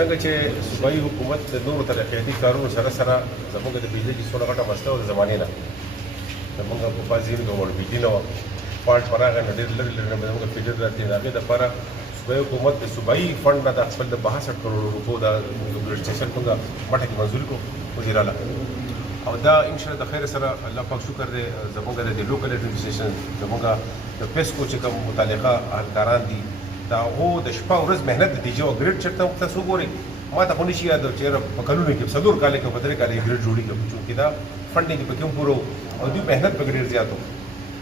څنګه چې صوبایي حکومت د نورو ترقیاتي کارونو سره سره زموږ د بجلي چې څومره غټه مسله وه د زمانې نه زموږ پخوا ځینې د وړ بجلي نه وه فالټ پر راغی نو ډېر لرې لرې نه زموږ فیډر راتلې د هغې دپاره صوبایي حکومت د صوبایي فنډ نه د خپل د 62 کروڑ روپو د ګریډ سټیشن موږ مټه کې منظوري کړو وزیراله او دا انشاءالله د خیر سره الله پاک شکر دی زموږ د لوکل اډمنسټریشن زموږ د پیسکو چې کوم متعلقه اهلکاران دي دا هغو د شپه ورځ محنت نتیجه وه ګریډ چېرته تاسو وګورئ ما ته خو نشي یاد چېرې په کلونو کې 4 کاله کې په 3 کاله کې ګریډ جوړېږي چونکې دا فنډینګ پکې هم پوره او دوی محنت پکې ډېر زیات و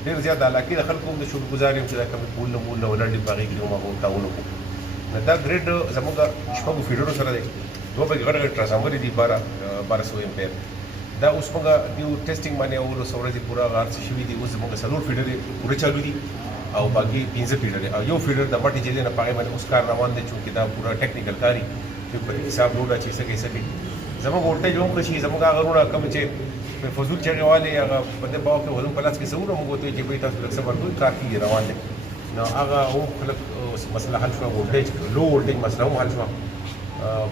ډېر زیات د علاقې د خلکو هم د شکرګزار یم چې دا کومې پولونه مولونه ولنډې په هغې کې هم هغو تعاون وکړو نو دا ګریډ زموږ شپږو فیډرو سره دی دوه پکې غټ غټ ټرانسفارمرې دي 1200 امپیر دا اوس موږ دیو ټیسټینګ باندې اولس ورځې پوره هغه هر څه شوي دي اوس زموږ 4 فیډرې پوره چالو دي او باقي 15 فیډرې او یو فیډر د مټې چې دی نه په هغې باندې اوس کار روان دی چونکې دا پوره ټیکنیکل کاري چې په حساب لوډ اچي څه کوي څه کوي زموږ ولټیج هم ښه شي زموږ هغه غرونه کوم چې فضول چغې والې هغه په دې باغ کې وزن په لاس کې څه وونه موږ ورته وایو چې بهې تاسو لږ صبر کوئ کار کېږي روان دی نو هغه هم خلک مسله حل شوه ولټیج لو ولټیج مسله هم حل شوه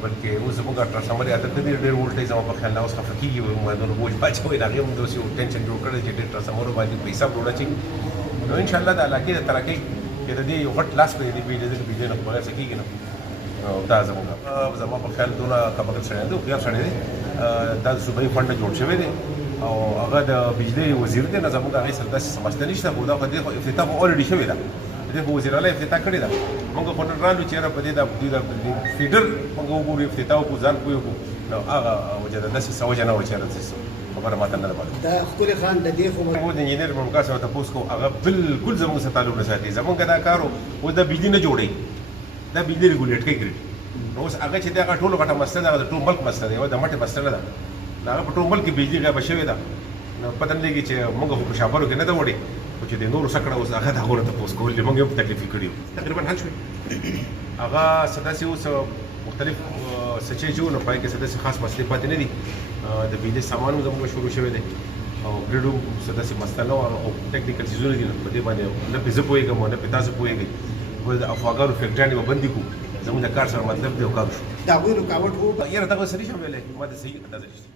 بلکې اوس زموږ ټرانسفارمر عادت نه دی ډېر ولټیج زما په خیال نه اوس خفه کېږي مدونه بوج باچوي د هغې هم داسې یو ټینشن جوړ کړی چې ډېر ټرانسفارمرو باندې په حساب لوډ اچوي نو انشاءالله د علاقې د ترقۍ کې د دې یو غټ لاس پرې دی بجلي ځکه بجلي نه بغیر څه کېږي نه دا زما په خیال دونه کمبغت سړی دی هوښیار سړی دی دا د صوبایي فنډ جوړ شوی دی او هغه د بجلي وزیر دی نه زموږ د هغې سره داسې څه مسله نشته خو دا خو دې خو افتتاح خو اورېډي شوې ده دې خو وزیراله افتتاح کړې ده موږ خو نن رالو چې یاره په دې د فیډر موږ وګورو افتتاح وکړو ځان پوه کړو نو هغه وجه ده داسې څه وجه نه وه چې یاره خبره ماته نه ده معلومه دا ښکلي خان د دې خو موږ د انجینر ممکا صاحب تپوس کوو هغه بالکل زموږ سره تعلق نه ساتي زموږ دا کار اوس دا بجلي نه جوړوي دا بجلي ریګولیټ کوي ګریډ نو اوس هغه چې دی هغه ټولو غټه مسله ده هغه د ټول ملک مسله دی یوه د مټې مسله ده نو هغه په ټول ملک کې بجلي غیبه شوې ده نو پته نه لګي چې موږ خو په شاپرو کې نه ده وړې خو چې د نورو څه کړه اوس هغه د هغو نه تپوس کول دي موږ یې په تکلیف کړي تقریبا حل شوې هغه څه داسې اوس مختلف څه چې جو نو پای کې څه داسې خاص مسلې پاتې نه دي د بجلي سامان هم زموږ شروع شوی دی او ګریډ هم څه داسې مسله نه وه او ټیکنیکل څیزونه دي په دې باندې نه پې زه پوهېږم او نه پې تاسو پوهېږئ د افواګانو فیکټریانې به بندې کړو زموږ د کار سره مطلب دی او کار شو د هغوی رکاوټ و یاره دغه څه نشم ویلی ما د صحیح اندازه نشته